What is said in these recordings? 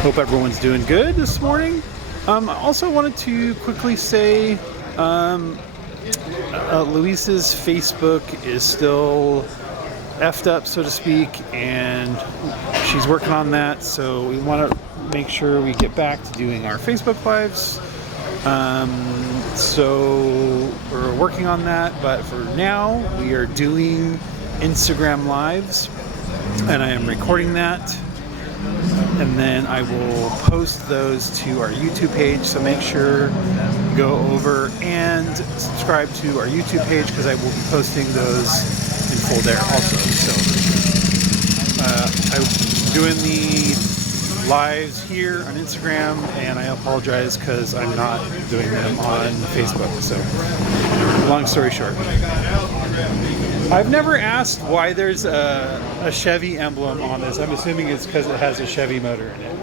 Hope everyone's doing good this morning. I also wanted to quickly say Luis's Facebook is still effed up, so to speak, and she's working on that, so we want to make sure we get back to doing our Facebook Lives. So we're working on that, but for now we are doing Instagram Lives, and I am recording that, and then I will post those to our YouTube page, so make sure you go over and subscribe to our YouTube page, because I will be posting those in full there also. So I'm doing the lives here on Instagram, and I apologize because I'm not doing them on Facebook. So long story short, I've never asked why there's a Chevy emblem on this. I'm assuming it's because it has a Chevy motor in it.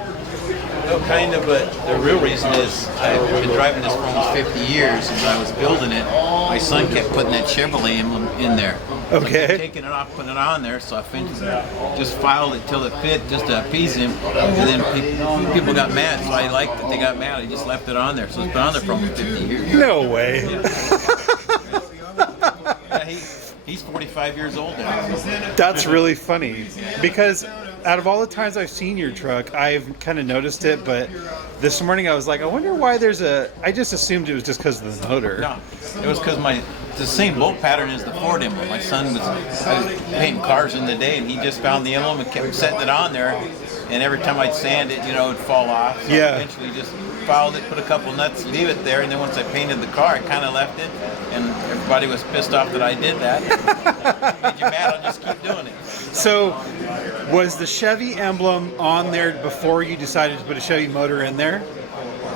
No, kind of, but the real reason is I've been driving this for almost 50 years, and when I was building it, my son kept putting that Chevrolet emblem in there. Okay. So I kept taking it off, putting it on there, so I finished, just filed it till it fit, just to appease him, and then people got mad, so I liked that they got mad. I just left it on there, so it's been on there for almost 50 years. No way. Yeah, he's 45 years old now. That's really funny, because out of all the times I've seen your truck, I've kind of noticed it, but this morning I was like, I wonder why there's I just assumed it was just because of the motor. No, it was because the same bolt pattern as the Ford emblem. My son I was painting cars in the day, and he just found the emblem and kept setting it on there, and every time I'd sand it, it'd fall off. So yeah. I eventually just filed it, put a couple nuts, leave it there, and then once I painted the car, I kind of left it, and everybody was pissed off that I did that. Made you mad, I'll just keep doing it. So, was the Chevy emblem on there before you decided to put a Chevy motor in there?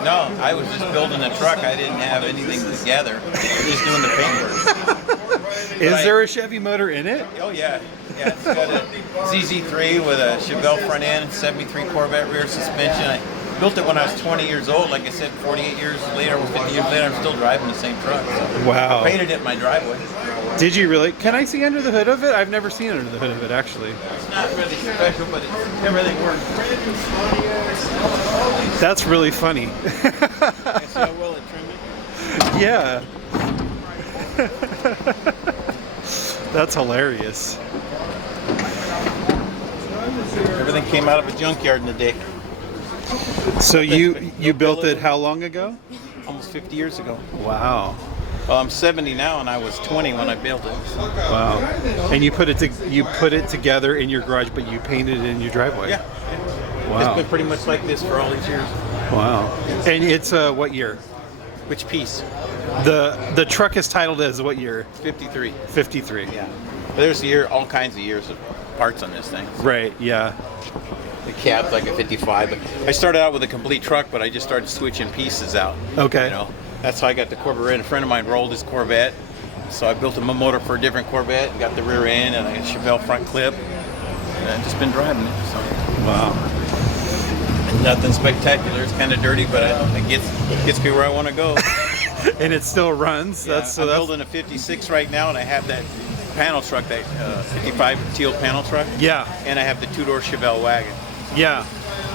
No, I was just building a truck. I didn't have anything together. I was just doing the paintwork. Is there a Chevy motor in it? Oh, yeah. Yeah, it's got a ZZ3 with a Chevy front end, 73 Corvette rear suspension. I built it when I was 20 years old. Like I said, 48 years later, 50 years later, I'm still driving the same truck. So wow. I painted it in my driveway. Did you really? Can I see under the hood of it? I've never seen under the hood of it, actually. It's not really special, but everything works. That's really funny. I see how well it trimmed it. Yeah. That's hilarious. Everything came out of a junkyard in the day. So you built it how long ago? Almost 50 years ago. Wow. Well, I'm 70 now, and I was 20 when I built it. So. Wow. And you put it together in your garage, but you painted it in your driveway. Yeah. Wow. It's been pretty much like this for all these years. Wow. And it's what year? Which piece? The truck is titled as what year? 53. 53. Yeah. But there's all kinds of years of parts on this thing. Right. Yeah. The cab's like a 55. But I started out with a complete truck, but I just started switching pieces out. Okay. That's how I got the Corvette. A friend of mine rolled his Corvette, so I built a motor for a different Corvette and got the rear end and a Chevy front clip. And I've just been driving it. So. Wow. Nothing spectacular. It's kind of dirty, but it gets me where I want to go. And it still runs. Yeah, I'm building a 56 right now, and I have that panel truck, that 55 teal panel truck. Yeah. And I have the two-door Chevelle wagon. Yeah.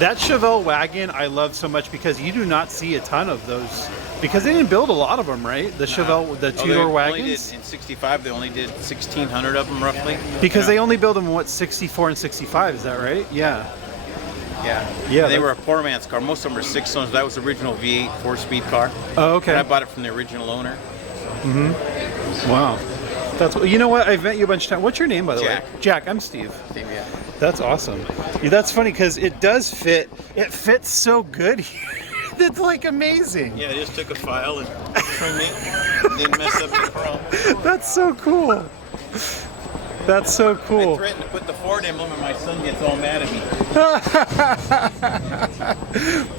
That Chevelle wagon I love so much, because you do not see a ton of those, because they didn't build a lot of them, right? The Chevelle, the two-door wagons? In 65, they only did 1,600 of them, roughly. Because they only build them, 64 and 65, is that right? Yeah. Yeah. Yeah. They were a poor man's car. Most of them are 6-cylinders. That was the original V8 4-speed car. Oh, okay. And I bought it from the original owner. Mm-hmm. Wow. You know what? I've met you a bunch of times. What's your name, by the way? Jack. I'm Steve. Steve, yeah. That's awesome. Yeah, that's funny, because it does fit. It fits so good here. It's like amazing. Yeah, I just took a file and trimmed it. Didn't mess up the chrome. That's so cool. That's so cool. I threatened to put the Ford emblem, and my son gets all mad at me.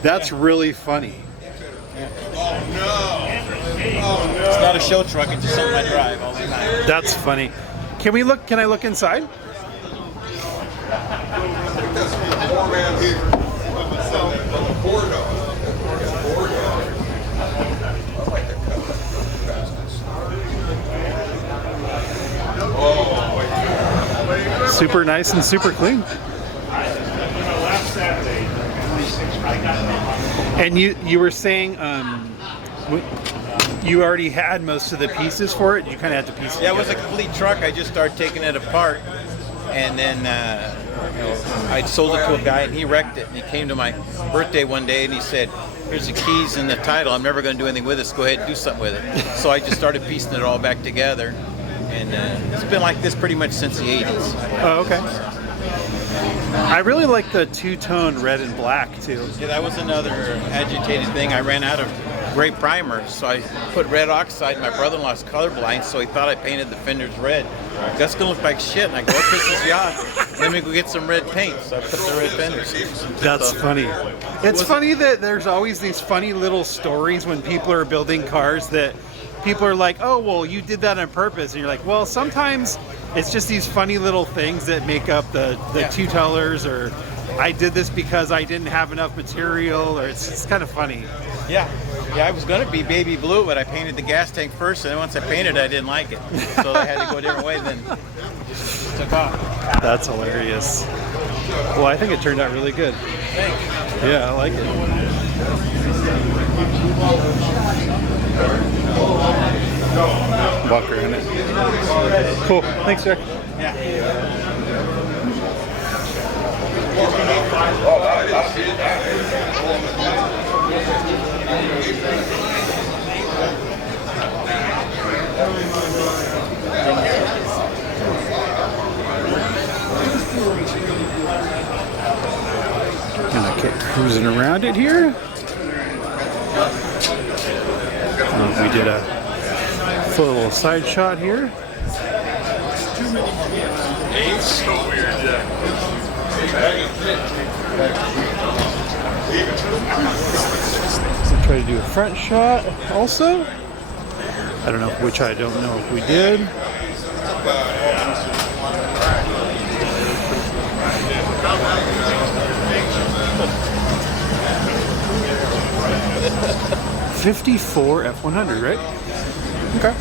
That's really funny. Yeah. Oh no! It's not a show truck. It's just something I drive all the time. That's funny. Can we look? Can I look inside? Super nice and super clean. And you were saying you already had most of the pieces for it. You kind of had to piece it. Yeah, it was a together. complete truck. I just started taking it apart, and then I sold it to a guy, and he wrecked it. And he came to my birthday one day, and he said, "Here's the keys and the title. I'm never going to do anything with this. Go ahead and do something with it." So I just started piecing it all back together, and it's been like this pretty much since the 80s. Oh, okay. I really like the two-tone red and black too. Yeah, that was another agitated thing. I ran out of gray primer, so I put red oxide. My brother-in-law's colorblind, so he thought I painted the fenders red. That's gonna look like shit. And I go, "What pisses you off? Let me go get some red paint." So I put the red fenders. That's funny. It's funny that there's always these funny little stories when people are building cars that people are like, "Oh, well, you did that on purpose," and you're like, "Well, sometimes it's just these funny little things that make up the two colors," or "I did this because I didn't have enough material," or it's kind of funny. Yeah, I was gonna be baby blue, but I painted the gas tank first, and then once I painted it, I didn't like it, so I had to go a different way. Then it just took off. That's hilarious. Well, I think it turned out really good. Thanks. Yeah, I like it. Walker in it. Cool. Thanks, sir. Yeah. Gonna get cruising around it here. We did a full little side shot here. So try to do a front shot also. I don't know which I don't know if we did. '54 F100, right? Okay.